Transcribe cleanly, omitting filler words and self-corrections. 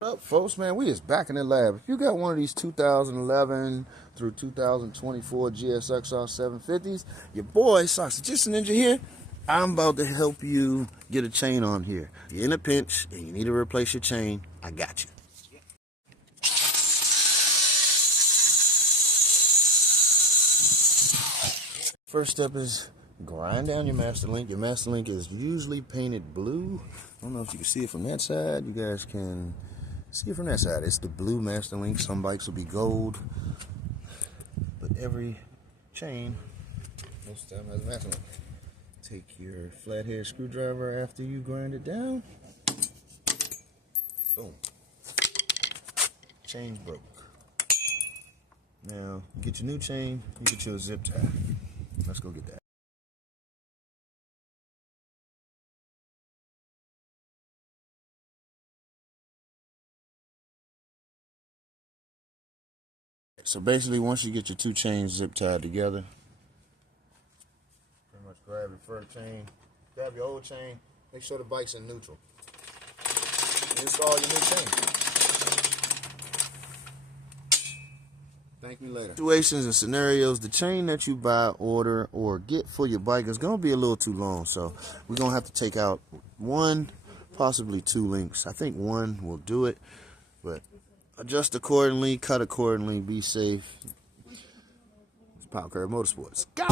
What up, folks, man? We is back in the lab. If you got one of these 2011 through 2024 GSXR 750s, your boy Socks Just a Ninja here. I'm about to help you get a chain on here. You're in a pinch and you need to replace your chain. I got you. First step is grind down your master link. Your master link is usually painted blue. I don't know if you can see it from that side. You guys can see it from that side. It's the blue master link. Some bikes will be gold, but every chain most of the time has a master link. Take your flathead screwdriver after you grind it down. Boom. Chain's broke. Now, you get your new chain, you get your zip tie. Let's go get that. So basically, once you get your two chains zip tied together, pretty much grab your first chain, grab your old chain, make sure the bike's in neutral. Install your new chain. Thank me later. Situations and scenarios, the chain that you buy, order, or get for your bike is going to be a little too long. So we're going to have to take out one, possibly two links. I think one will do it, but adjust accordingly, cut accordingly, be safe. It's Power Curve Motorsports. Go!